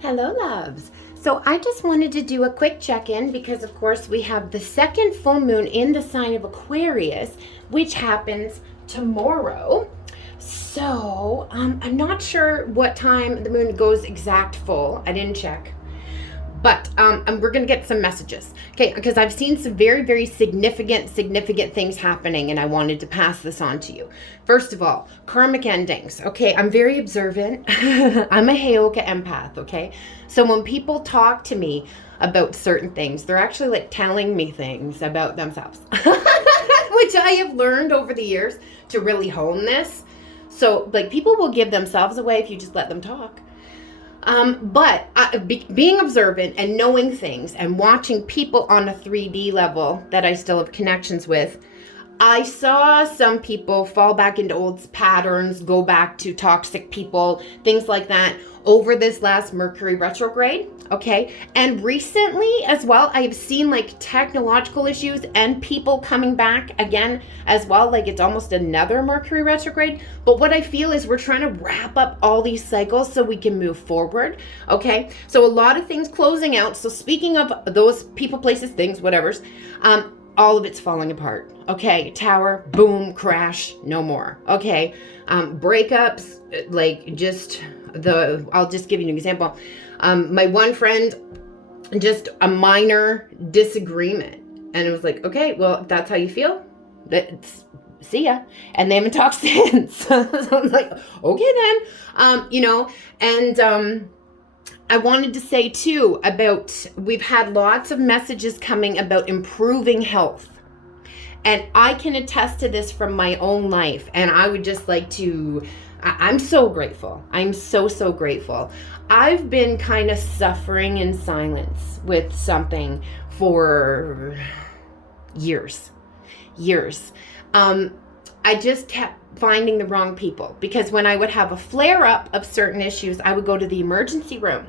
Hello, loves. So I just wanted to do a quick check-in because, of course, we have the second full moon in the sign of Aquarius, which happens tomorrow. So I'm not sure what time the moon goes exact full. I didn't check. But we're going to get some messages, okay? Because I've seen some very, very significant things happening, and I wanted to pass this on to you. First of all, karmic endings, okay? I'm very observant. I'm a Heyoka empath, okay? So when people talk to me about certain things, they're actually like telling me things about themselves, which I have learned over the years to really hone this. So like people will give themselves away if you just let them talk. But being observant and knowing things and watching people on a 3D level that I still have connections with, I saw some people fall back into old patterns, go back to toxic people, things like that over this last Mercury retrograde, okay? And recently as well, I've seen like technological issues and people coming back again as well, like it's almost another Mercury retrograde. But what I feel is we're trying to wrap up all these cycles so we can move forward, okay? So a lot of things closing out. So speaking of those people, places, things, whatever's, all of it's falling apart. Okay, tower, boom, crash, no more. Okay, breakups, like just I'll just give you an example. My one friend, just a minor disagreement. And it was like, okay, well, if that's how you feel, see ya. And they haven't talked since. So I'm like, okay then. And I wanted to say too about, we've had lots of messages coming about improving health. And I can attest to this from my own life. And I would just like to, I'm so grateful. I'm so grateful. I've been kind of suffering in silence with something for years. I just kept finding the wrong people, because when I would have a flare up of certain issues, I would go to the emergency room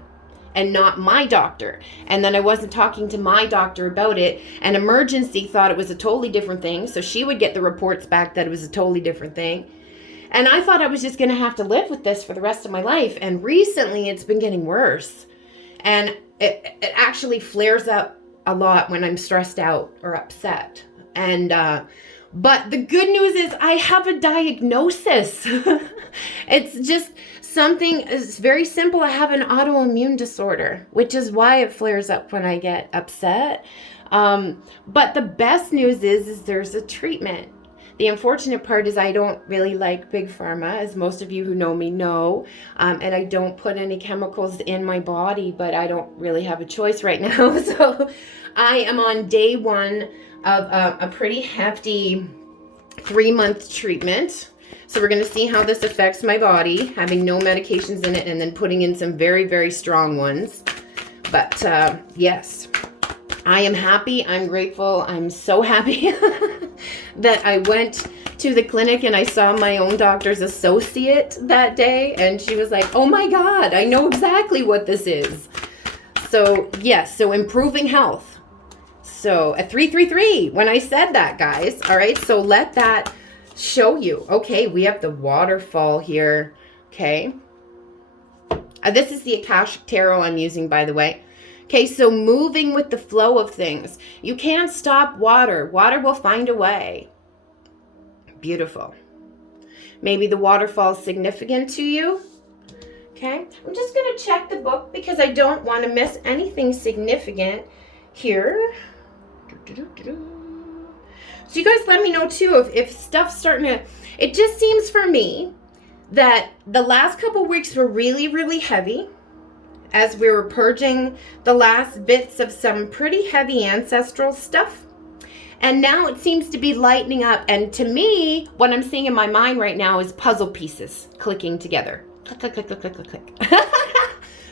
and not my doctor. And then I wasn't talking to my doctor about it. And emergency thought it was a totally different thing. So she would get the reports back that it was a totally different thing. And I thought I was just going to have to live with this for the rest of my life. And recently it's been getting worse. And it actually flares up a lot when I'm stressed out or upset. And, but the good news is I have a diagnosis. It's just something is very simple. I have an autoimmune disorder, which is why it flares up when I get upset. But the best news is there's a treatment. The unfortunate part is I don't really like big pharma, as most of you who know me know, and I don't put any chemicals in my body, but I don't really have a choice right now. So I am on day one of a pretty hefty 3-month treatment. So we're going to see how this affects my body, having no medications in it and then putting in some very, very strong ones. But yes, I am happy. I'm grateful. I'm so happy that I went to the clinic and I saw my own doctor's associate that day. And she was like, oh my God, I know exactly what this is. So yes, so improving health. So a 333 when I said that, guys. All right, so let that show you. Okay, we have the waterfall here. Okay, this is the Akashic Tarot I'm using, by the way. Okay, so moving with the flow of things. You can't stop water. Water will find a way. Beautiful. Maybe the waterfall is significant to you. Okay, I'm just going to check the book because I don't want to miss anything significant here. So you guys let me know too if stuff's starting to, it just seems for me that the last couple weeks were really heavy as we were purging the last bits of some pretty heavy ancestral stuff. And now it seems to be lightening up. And to me, what I'm seeing in my mind right now is puzzle pieces clicking together. Click, click, click, click, click, click, click.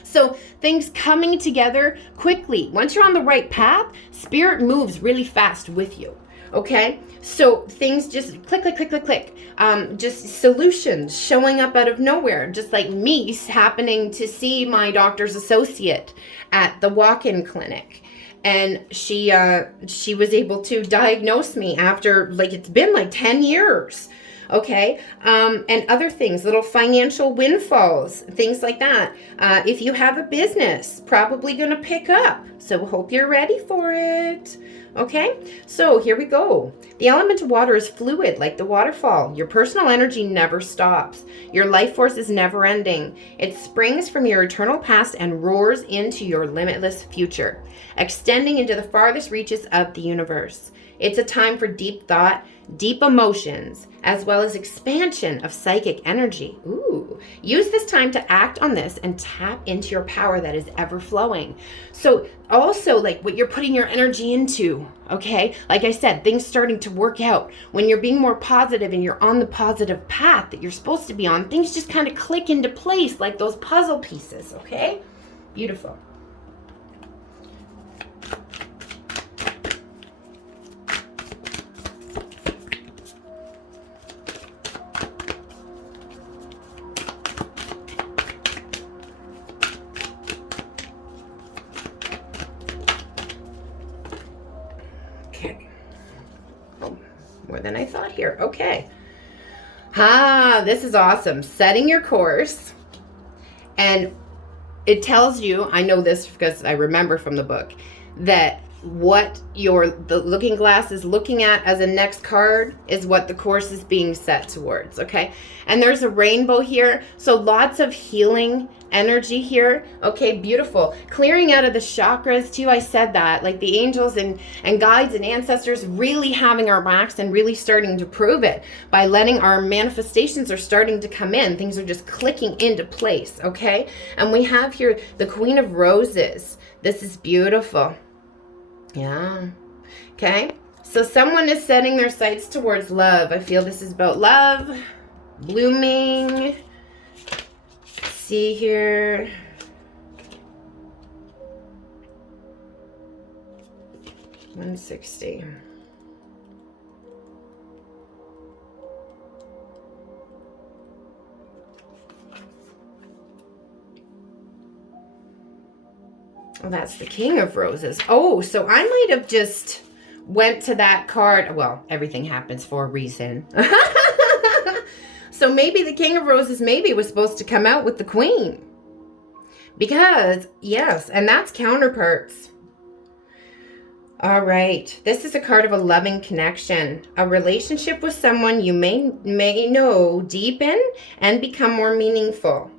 So things coming together quickly. Once you're on the right path, spirit moves really fast with you. Okay, so things just click, click, click, click, click. Just solutions showing up out of nowhere. Just like me happening to see my doctor's associate at the walk-in clinic. And she was able to diagnose me after, like, it's been like 10 years. Okay, and other things, little financial windfalls, things like that. If you have a business, probably going to pick up. So hope you're ready for it. Okay, so here we go. The element of water is fluid, like the waterfall. Your personal energy never stops. Your life force is never ending. It springs from your eternal past and roars into your limitless future, extending into the farthest reaches of the universe. It's a time for deep thought, deep emotions, as well as expansion of psychic energy. Ooh, use this time to act on this and tap into your power that is ever flowing. So also, like what you're putting your energy into, okay? Like I said, things starting to work out. When you're being more positive and you're on the positive path that you're supposed to be on, things just kind of click into place like those puzzle pieces, okay? Beautiful. Okay. Oh, more than I thought here. Okay. This is awesome. Setting your course. And it tells you, I know this because I remember from the book, that what the looking glass is looking at as a next card is what the course is being set towards, okay? And there's a rainbow here, so lots of healing energy here. Okay, beautiful. Clearing out of the chakras too, I said that, like the angels and guides and ancestors really having our backs and really starting to prove it by letting our manifestations are starting to come in. Things are just clicking into place, okay? And we have here the Queen of Roses. This is beautiful. Yeah. Okay. So someone is setting their sights towards love. I feel this is about love, blooming. See here. $160. Well, that's the King of Roses. Oh, so I might have just went to that card. Well, everything happens for a reason. So maybe the King of Roses maybe was supposed to come out with the Queen. Because, yes, and that's counterparts. All right. This is a card of a loving connection. A relationship with someone you may know deepen and become more meaningful.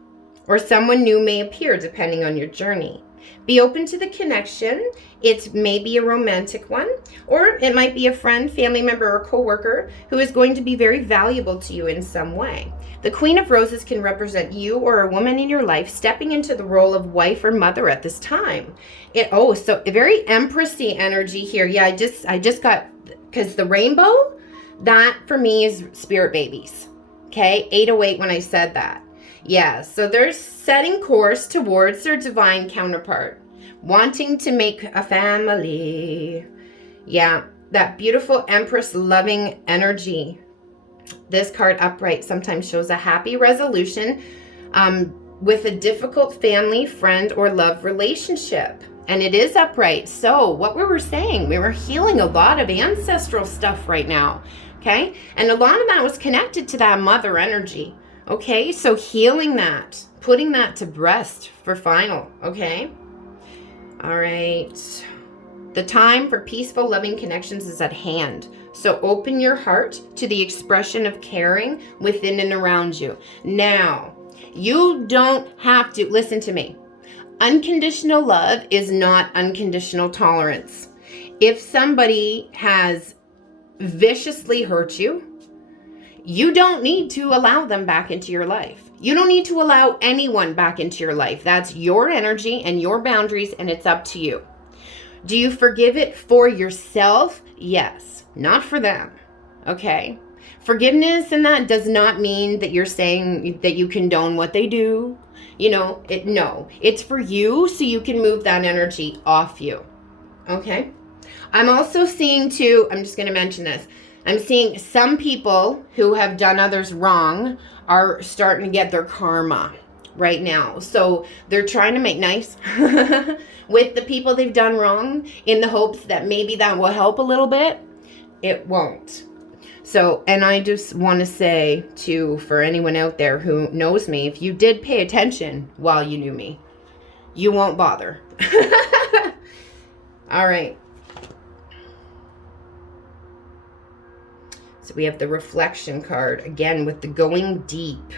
Or someone new may appear depending on your journey. Be open to the connection. It may be a romantic one, or it might be a friend, family member, or coworker who is going to be very valuable to you in some way. The Queen of Roses can represent you or a woman in your life stepping into the role of wife or mother at this time. So very empressy energy here. Yeah, I just got, because the rainbow, that for me is spirit babies. Okay, 808 when I said that. Yeah, so they're setting course towards their divine counterpart, wanting to make a family. Yeah, that beautiful Empress loving energy. This card upright sometimes shows a happy resolution with a difficult family, friend, or love relationship. And it is upright. So what we were saying, we were healing a lot of ancestral stuff right now. Okay, and a lot of that was connected to that mother energy. Okay, so healing that, putting that to rest for final, okay? All right. The time for peaceful, loving connections is at hand. So open your heart to the expression of caring within and around you. Now, you don't have to, listen to me. Unconditional love is not unconditional tolerance. If somebody has viciously hurt you, you don't need to allow them back into your life. You don't need to allow anyone back into your life. That's your energy and your boundaries, and it's up to you. Do you forgive it for yourself? Yes, not for them. Okay? Forgiveness and that does not mean that you're saying that you condone what they do. You know, no. It's for you so you can move that energy off you. Okay? I'm also seeing too, I'm just going to mention this. I'm seeing some people who have done others wrong are starting to get their karma right now. So they're trying to make nice with the people they've done wrong in the hopes that maybe that will help a little bit. It won't. So, and I just want to say for anyone out there who knows me, if you did pay attention while you knew me, you won't bother. All right. So we have the reflection card again with the going deep.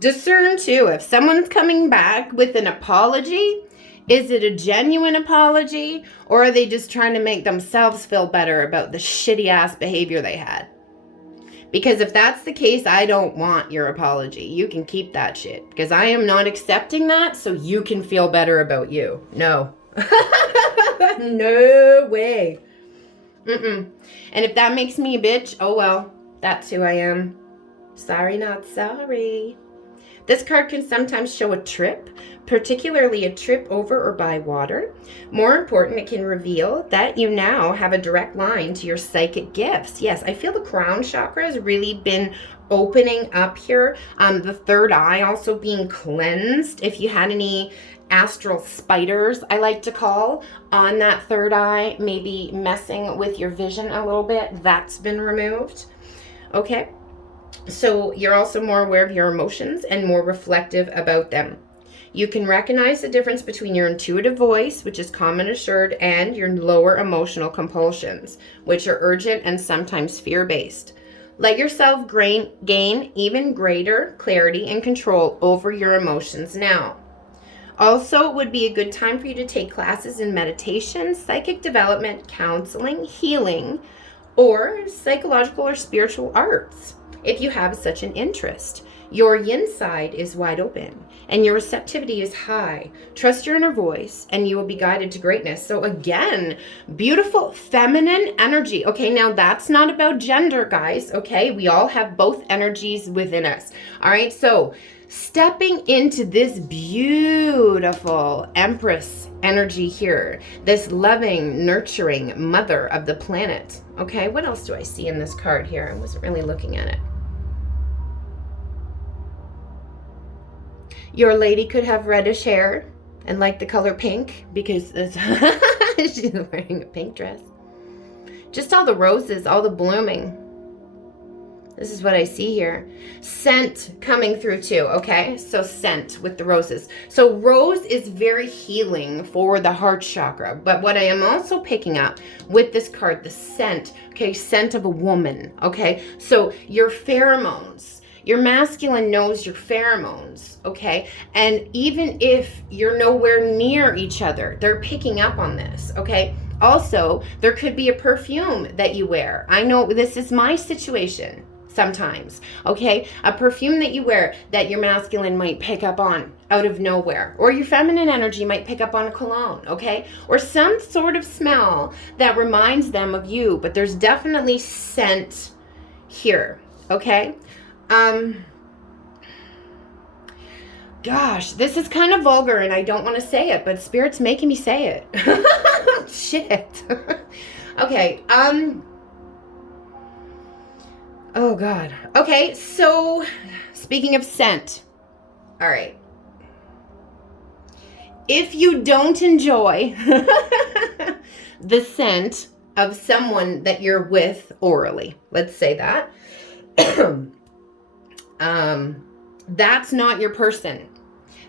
Discern too, if someone's coming back with an apology, is it a genuine apology, or are they just trying to make themselves feel better about the shitty ass behavior they had? Because if that's the case, I don't want your apology. You can keep that shit, because I am not accepting that so you can feel better about you. No. No way. And if that makes me a bitch, oh well, that's who I am. Sorry, not sorry. This card can sometimes show a trip, particularly a trip over or by water. More important, it can reveal that you now have a direct line to your psychic gifts. Yes, I feel the crown chakra has really been opening up here. The third eye also being cleansed. If you had any astral spiders, I like to call, on that third eye, maybe messing with your vision a little bit, that's been removed. Okay. So you're also more aware of your emotions and more reflective about them. You can recognize the difference between your intuitive voice, which is calm and assured, and your lower emotional compulsions, which are urgent and sometimes fear-based. Let yourself gain even greater clarity and control over your emotions now. Also, it would be a good time for you to take classes in meditation, psychic development, counseling, healing, or psychological or spiritual arts. If you have such an interest, your yin side is wide open and your receptivity is high. Trust your inner voice and you will be guided to greatness. So again, beautiful feminine energy. Okay, now that's not about gender, guys. Okay, we all have both energies within us. All right, so stepping into this beautiful empress energy here, this loving, nurturing mother of the planet. Okay, what else do I see in this card here? I wasn't really looking at it. Your lady could have reddish hair and like the color pink because she's wearing a pink dress. Just all the roses, all the blooming. This is what I see here. Scent coming through too, okay? So scent with the roses. So rose is very healing for the heart chakra. But what I am also picking up with this card, the scent, okay? Scent of a woman, okay? So your pheromones. Your masculine knows your pheromones, okay? And even if you're nowhere near each other, they're picking up on this, okay? Also, there could be a perfume that you wear. I know this is my situation sometimes, okay? A perfume that you wear that your masculine might pick up on out of nowhere. Or your feminine energy might pick up on a cologne, okay? Or some sort of smell that reminds them of you, but there's definitely scent here, okay? Gosh, this is kind of vulgar and I don't want to say it, but Spirit's making me say it. Shit. Okay, oh God. Okay, so speaking of scent. All right. If you don't enjoy the scent of someone that you're with orally, let's say that, that's not your person.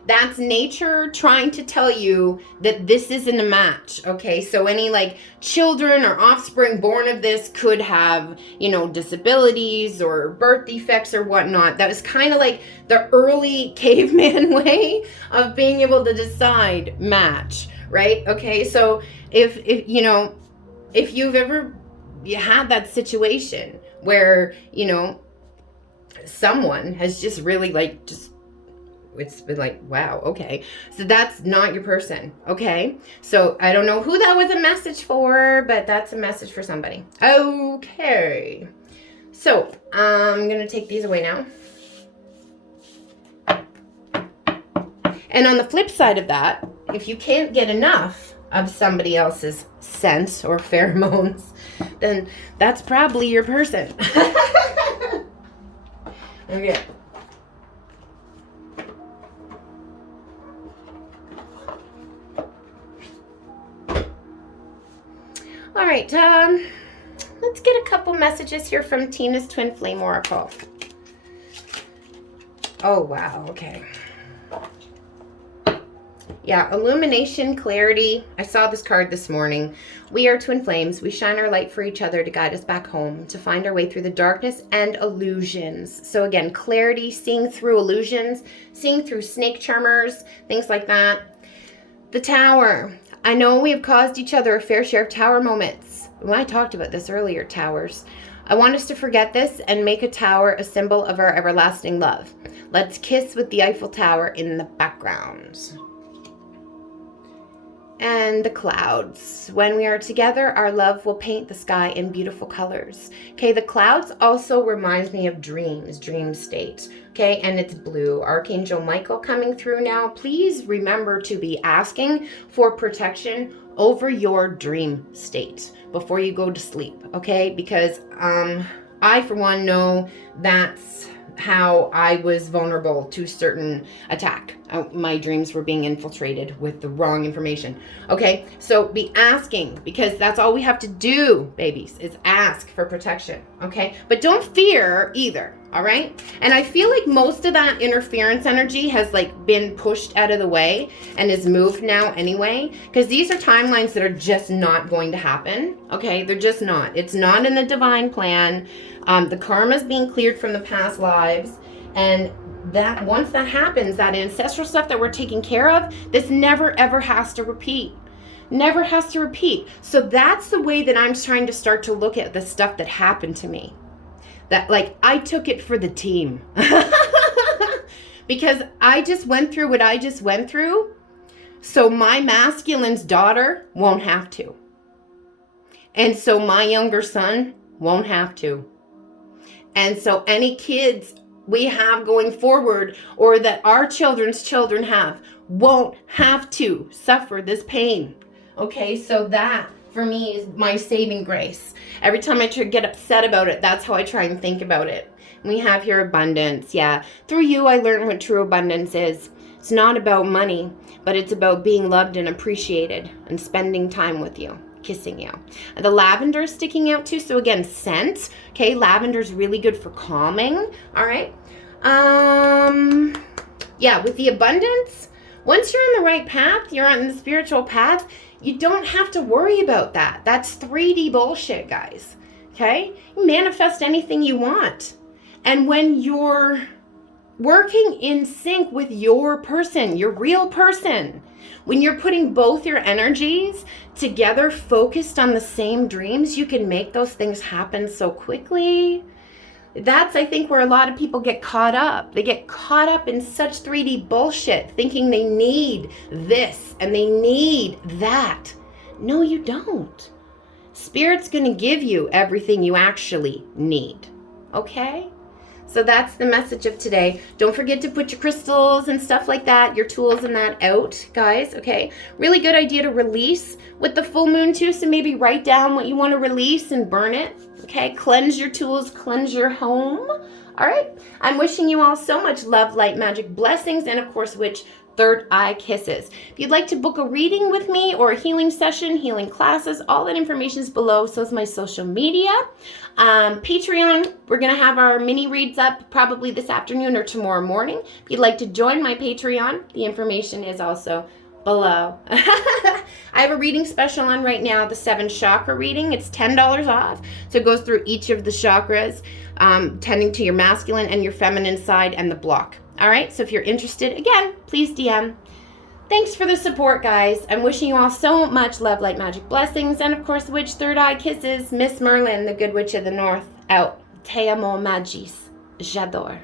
That's nature trying to tell you that this isn't a match, okay? So any like children or offspring born of this could have, you know, disabilities or birth defects or whatnot. That was kind of like the early caveman way of being able to decide match, right? Okay, so if you know, if you've ever had that situation where, you know, someone has just really like it's been like, wow, okay, so that's not your person, okay? So I don't know who that was a message for, but that's a message for somebody. Okay, so I'm gonna take these away now. And on the flip side of that, if you can't get enough of somebody else's scent or pheromones, then that's probably your person. Okay. right, let's get a couple messages here from Tina's Twin Flame Oracle. Oh, wow, okay. Yeah, illumination, clarity. I saw this card this morning. We are twin flames. We shine our light for each other to guide us back home, to find our way through the darkness and illusions. So again, clarity, seeing through illusions, seeing through snake charmers, things like that. The Tower. I know we have caused each other a fair share of tower moments. Well, I talked about this earlier, towers. I want us to forget this and make a tower a symbol of our everlasting love. Let's kiss with the Eiffel Tower in the background. And the clouds. When we are together, our love will paint the sky in beautiful colors. Okay, the clouds also reminds me of dreams, dream state. Okay, and it's blue. Archangel Michael coming through now. Please remember to be asking for protection over your dream state before you go to sleep. Okay, because I, for one, know that's how I was vulnerable to certain attack. My dreams were being infiltrated with the wrong information. Okay, so be asking, because that's all we have to do, babies, is ask for protection. Okay, but don't fear either. All right, and I feel like most of that interference energy has like been pushed out of the way and is moved now anyway, because these are timelines that are just not going to happen. Okay, they're just not. It's not in the divine plan. The karma is being cleared from the past lives, and that once that happens, that ancestral stuff that we're taking care of, this never ever has to repeat. Never has to repeat. So that's the way that I'm trying to start to look at the stuff that happened to me. That, like, I took it for the team. Because I just went through what I just went through, so my masculine's daughter won't have to. And so my younger son won't have to. And so any kids we have going forward, or that our children's children have, won't have to suffer this pain. Okay, so that for me is my saving grace. Every time I get upset about it, that's how I try and think about it. We have here abundance. Yeah, through you I learned what true abundance is. It's not about money, but it's about being loved and appreciated and spending time with you, kissing you. The lavender is sticking out too, so again, scent. Okay, lavender is really good for calming. All right. Yeah, with the abundance, once you're on the right path, you're on the spiritual path, you don't have to worry about that. That's 3D bullshit, guys. Okay? You manifest anything you want. And when you're working in sync with your person, your real person, when you're putting both your energies together, focused on the same dreams, you can make those things happen so quickly. That's, I think, where a lot of people get caught up. They get caught up in such 3D bullshit, thinking they need this and they need that. No, you don't. Spirit's going to give you everything you actually need. Okay? So that's the message of today. Don't forget to put your crystals and stuff like that, your tools and that out, guys, okay? Really good idea to release with the full moon too, so maybe write down what you want to release and burn it, okay? Cleanse your tools, cleanse your home, all right? I'm wishing you all so much love, light, magic, blessings, and of course, third eye kisses. If you'd like to book a reading with me or a healing session, healing classes, all that information is below. So is my social media. Patreon, we're going to have our mini reads up probably this afternoon or tomorrow morning. If you'd like to join my Patreon, the information is also below. I have a reading special on right now, the 7 chakra reading. It's $10 off. So it goes through each of the chakras, tending to your masculine and your feminine side and the block. All right, so if you're interested, again, please DM. Thanks for the support, guys. I'm wishing you all so much love, light, magic, blessings, and of course, witch, third eye kisses. MsMerlin, the good witch of the north, out. Te amo magis. J'adore.